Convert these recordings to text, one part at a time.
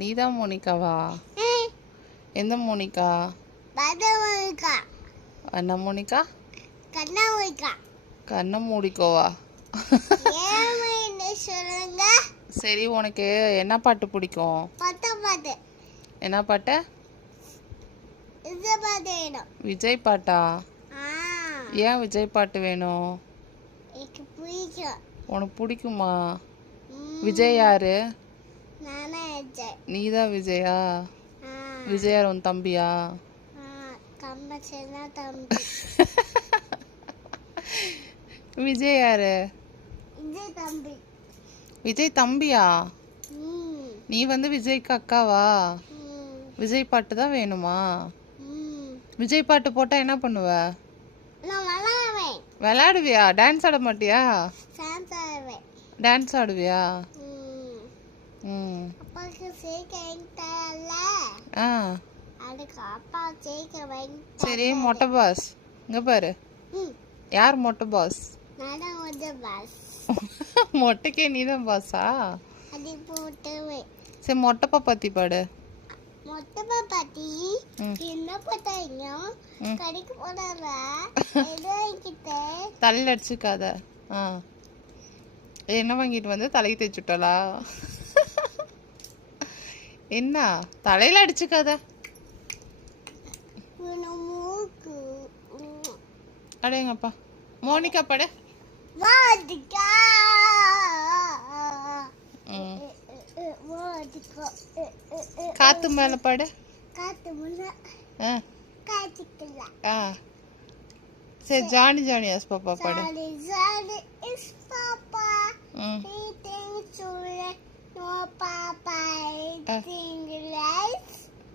நீதான் மோனிகாவா? எந்த மோனிகா? என்ன மோனிகா? கண்ண மூடிக்கோவா? சரி, உனக்கு என்ன பாட்டு பிடிக்கும்? என்ன பாட்டு? விஜய் பாட்டா? ஏன் விஜய் பாட்டு வேணும்? உனக்கு பிடிக்குமா? விஜய் யாரு? நீதான் விஜயா? விஜய் யார், உன் தம்பியா? விஜய் யாரு? விஜய் தம்பியா? நீ விஜய்க்கு அக்காவா? விஜய் பாட்டு தான் வேணுமா? விஜய் பாட்டு போட்டா என்ன பண்ணுவ? விளையாடுவியா? டான்ஸ் ஆட மாட்டியா? டான்ஸ் ஆடுவியா? சரி, மொட்டை பாஸ் இங்க பாரு. யார் மொட்டை பாஸ்? மொட்டைக்கே நீதான் பாஸா? சரி, மொட்டை பத்தி பாடு. தலையில அடிச்சுக்காத. என்ன வாங்கிட்டு வந்து தலைக்கு தேய்ச்சுட்டாளா? என்ன தலையில அடிச்சுக்காத. அடேங்கப்பா. மோனிகா பாடு. காத்து மேல பாடு. சரி, ஜானி ஜானி எஸ் பாப்பா பாடு.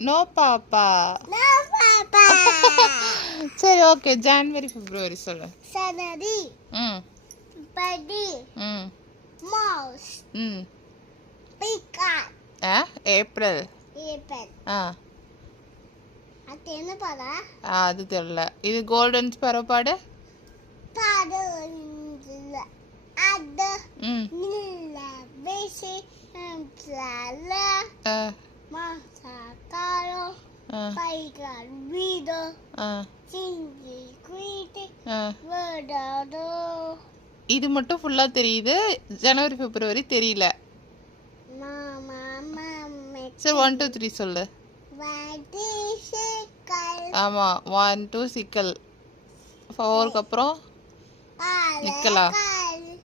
No papa. சரி, ஓகே. ஜனவரி பிப்ரவரி சொல்லு. சனரி, படி, மவுஸ், ஏப்ரல். அது என்ன பாடா? அது தெரியல. இது கோல்டன் ஸ்பேரோ பாடு. அது நில பேசி மாசாக்காரோ பைகால் வீடோ சிங்கி குயிட்டி வேடாடோ. இது மட்டும் ஃபுல்லா தெரியுது. ஜனவரி பிப்ரவரி தெரியல. சரி, 1 2 3 சொல்லு. ஆமா, 1 2 சிக்கல். 4க்கு அப்புறம் நிக்கலா?